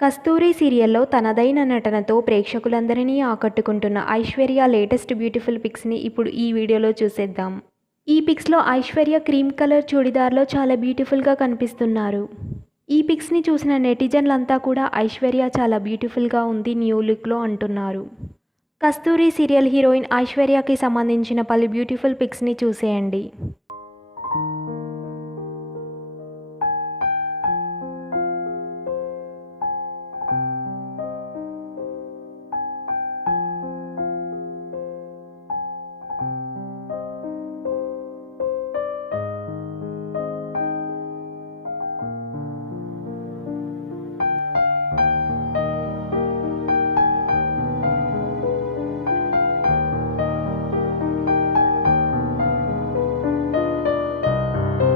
కస్తూరి సీరియల్లో తనదైన నటనతో ప్రేక్షకులందరినీ ఆకట్టుకుంటున్న ఐశ్వర్య లేటెస్ట్ బ్యూటిఫుల్ పిక్స్ని ఇప్పుడు ఈ వీడియోలో చూసేద్దాం. ఈ పిక్స్లో ఐశ్వర్య క్రీమ్ కలర్ చుడిదార్లో చాలా బ్యూటిఫుల్గా కనిపిస్తున్నారు. ఈ పిక్స్ని చూసిన నెటిజన్లంతా కూడా ఐశ్వర్య చాలా బ్యూటిఫుల్గా ఉంది న్యూ లుక్లో అంటున్నారు. కస్తూరి సీరియల్ హీరోయిన్ ఐశ్వర్యకి సంబంధించిన పలు బ్యూటిఫుల్ పిక్స్ని చూసేయండి.